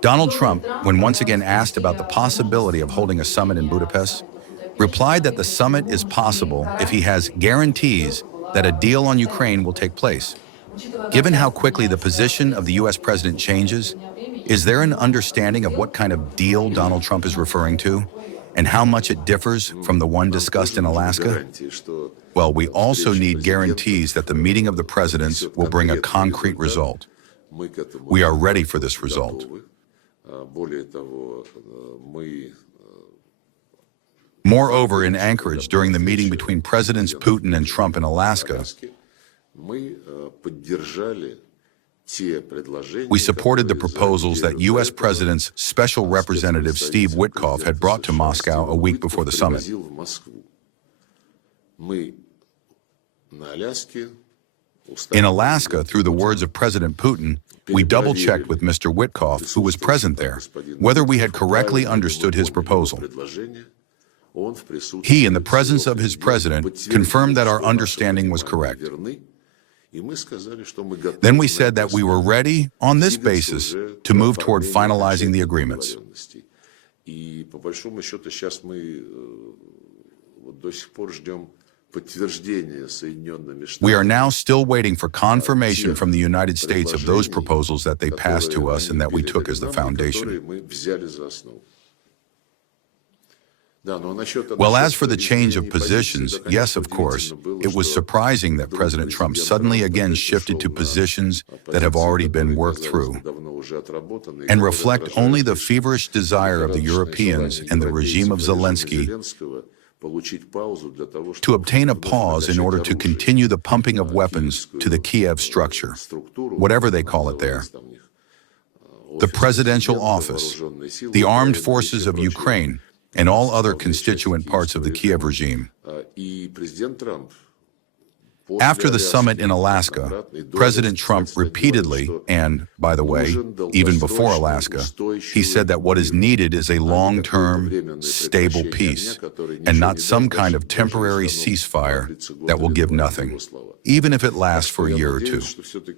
Donald Trump, when once again asked about the possibility of holding a summit in Budapest, replied that the summit is possible if he has guarantees that a deal on Ukraine will take place. Given how quickly the position of the U.S. president changes, is there an understanding of what kind of deal Donald Trump is referring to, and how much it differs from the one discussed in Alaska? Well, we also need guarantees that the meeting of the presidents will bring a concrete result. We are ready for this result. Moreover, in Anchorage, during the meeting between Presidents Putin and Trump in Alaska, we supported the proposals that U.S. President's Special Representative Steve Witkoff had brought to Moscow a week before the summit. In Alaska, through the words of President Putin, we double-checked with Mr. Witkoff, who was present there, whether we had correctly understood his proposal. He, in the presence of his president, confirmed that our understanding was correct. Then we said that we were ready, on this basis, to move toward finalizing the agreements. We are now still waiting for confirmation from the United States of those proposals that they passed to us and that we took as the foundation. Well, as for the change of positions, yes, of course, it was surprising that President Trump suddenly again shifted to positions that have already been worked through and reflect only the feverish desire of the Europeans and the regime of Zelensky to obtain a pause in order to continue the pumping of weapons to the Kiev structure, whatever they call it there. The presidential office, the armed forces of Ukraine, and all other constituent parts of the Kiev regime. After the summit in Alaska, President Trump repeatedly, and, by the way, even before Alaska, he said that what is needed is a long-term, stable peace, and not some kind of temporary ceasefire that will give nothing, even if it lasts for a year or two.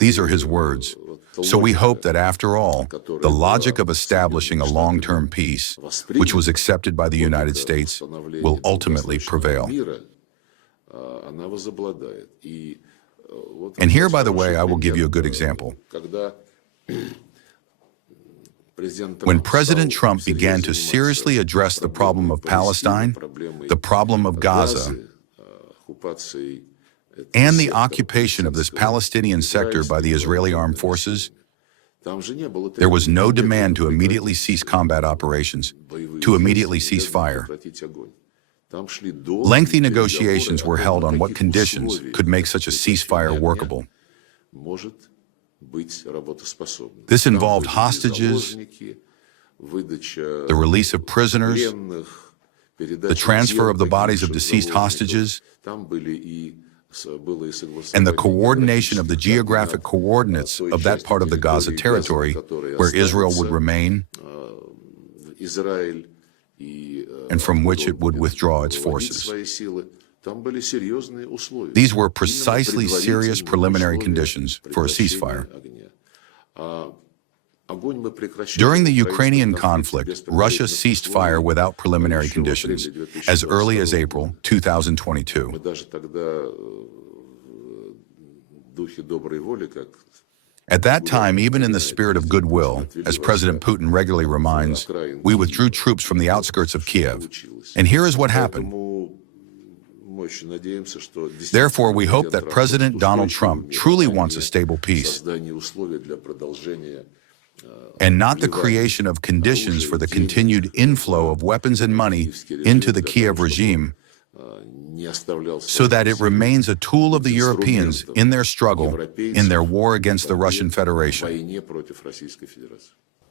These are his words. So we hope that, after all, the logic of establishing a long-term peace, which was accepted by the United States, will ultimately prevail. And here, by the way, I will give you a good example. When President Trump began to seriously address the problem of Palestine, the problem of Gaza, and the occupation of this Palestinian sector by the Israeli armed forces, there was no demand to immediately cease combat operations, to immediately cease fire. Lengthy negotiations were held on what conditions could make such a ceasefire workable. This involved hostages, the release of prisoners, the transfer of the bodies of deceased hostages, and the coordination of the geographic coordinates of that part of the Gaza territory where Israel would remain and from which it would withdraw its forces. These were precisely serious preliminary conditions for a ceasefire. During the Ukrainian conflict, Russia ceased fire without preliminary conditions as early as April 2022. At that time, even in the spirit of goodwill, as President Putin regularly reminds, we withdrew troops from the outskirts of Kiev. And here is what happened. Therefore, we hope that President Donald Trump truly wants a stable peace and not the creation of conditions for the continued inflow of weapons and money into the Kiev regime, so that it remains a tool of the Europeans in their struggle, in their war against the Russian Federation.